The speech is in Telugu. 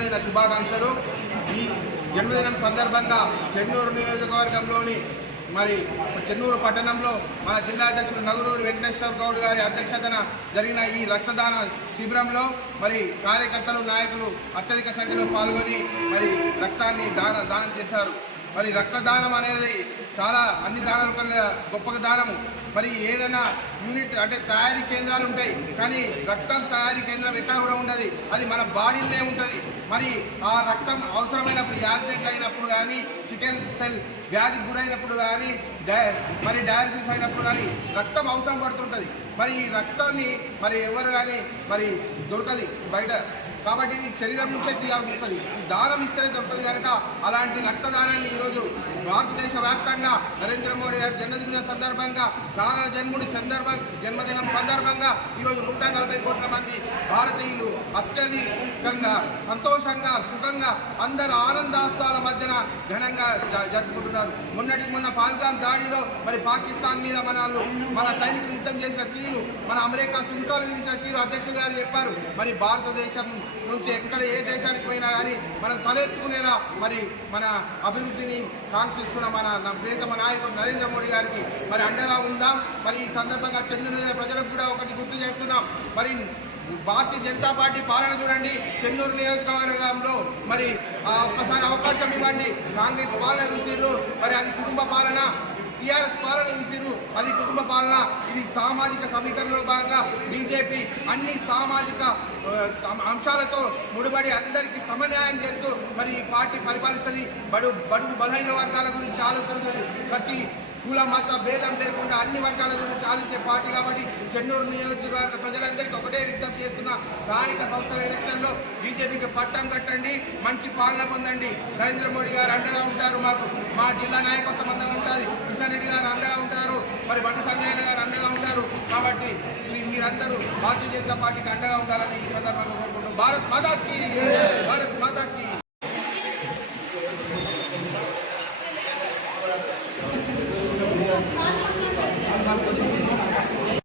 జన్మదిన శుభాకాంక్షలు. ఈ జన్మదినం సందర్భంగా చెన్నూరు నియోజకవర్గంలోని మరి చెన్నూరు పట్టణంలో మన జిల్లా అధ్యక్షుడు నగునూరు వెంకటేశ్వర గౌడ్ గారి అధ్యక్షతన జరిగిన ఈ రక్తదాన శిబిరంలో మరి కార్యకర్తలు నాయకులు అత్యధిక సంఖ్యలో పాల్గొని మరి రక్తాన్ని దానం చేశారు. మరి రక్తదానం అనేది చాలా అన్ని దానాల కన్నా గొప్ప దానము. మరి ఏదైనా యూనిట్ అంటే తయారీ కేంద్రాలు ఉంటాయి, కానీ రక్తం తయారీ కేంద్రం ఎక్కడ కూడా ఉండదు, అది మన బాడీలోనే ఉంటుంది. మరి ఆ రక్తం అవసరమైనప్పుడు యాక్సిడెంట్ అయినప్పుడు కానీ, చికెన్ సెల్ వ్యాధికి గురైనప్పుడు కానీ, మరి డయాలసిస్ అయినప్పుడు కానీ రక్తం అవసరం పడుతుంటుంది. మరి ఈ రక్తాన్ని మరి ఎవరు కానీ మరి దొరకదు బయట, కాబట్టి ఇది శరీరం నుంచే తీయాల్సి వస్తుంది. ఈ దానం ఇస్తేనే దొరుకుతుంది కనుక అలాంటి రక్తదానాన్ని ఈరోజు భారతదేశ వ్యాప్తంగా నరేంద్ర మోడీ గారి జన్మదిన సందర్భంగా జన్మదినం సందర్భంగా ఈరోజు 140 కోట్ల మంది భారతీయులు అత్యధికంగా సంతోషంగా సుఖంగా అందరు ఆనందాస్తాల మధ్యన ఘనంగా జరుపుకుంటున్నారు. మొన్న పాల్గాన్ దాడిలో మరి పాకిస్తాన్ మీద మన సైనికులు యుద్ధం చేసిన తీరు, మన అమెరికా సుంకాలు విధించిన తీరు అధ్యక్షులు గారు చెప్పారు. మరి భారతదేశం నుంచి ఎక్కడ ఏ దేశానికి పోయినా కానీ మనం తలెత్తుకునేలా మరి మన అభివృద్ధిని కాంక్షిస్తున్న మన ప్రియతమ నాయకుడు నరేంద్ర మోడీ గారికి మరి అండగా ఉందాం. మరి ఈ సందర్భంగా చెన్నూరు ప్రజలకు కూడా ఒకటి గుర్తు చేస్తున్నాం. మరి భారతీయ జనతా పార్టీ పాలన చూడండి, చెన్నూరు నియోజకవర్గంలో మరి ఒక్కసారి అవకాశం ఇవ్వండి. కాంగ్రెస్ పాలన చూసిర్రు, మరి అది కుటుంబ పాలన. టీఆర్ఎస్ పాలన చూసిర్రు, అది కుటుంబ పాలన. ఇది సామాజిక సమీకరణలో భాగంగా బీజేపీ అన్ని సామాజిక అంశాలతో ముడిపడి అందరికీ సమన్యాయం చేస్తూ మరి ఈ పార్టీ పరిపాలిస్తుంది. బడుగు బలహీన వర్గాల గురించి ఆలోచిస్తుంది. ప్రతి కుల మత భేదం లేకుండా అన్ని వర్గాల గురించి ఆలోచించే పార్టీ కాబట్టి చెన్నూరు నియోజకవర్గ ప్రజలందరికీ ఒకటే విజ్ఞప్తి చేస్తున్న, స్థానిక సంస్థల ఎలక్షన్లో బీజేపీకి పట్టం కట్టండి, మంచి పాలన పొందండి. నరేంద్ర మోడీ గారు అండగా ఉంటారు, మాకు మా జిల్లా నాయకత్వం అండగా ఉంటుంది, కిషన్ రెడ్డి గారు అండగా ఉంటారు, మరి బండి సంజయ్ గారు అండగా ఉంటారు. కాబట్టి మీరందరూ భారతీయ జనతా పార్టీకి అండగా ఉండాలని ఈ సందర్భంగా కోరుకుంటున్నాం. భారత్ మాతాకి.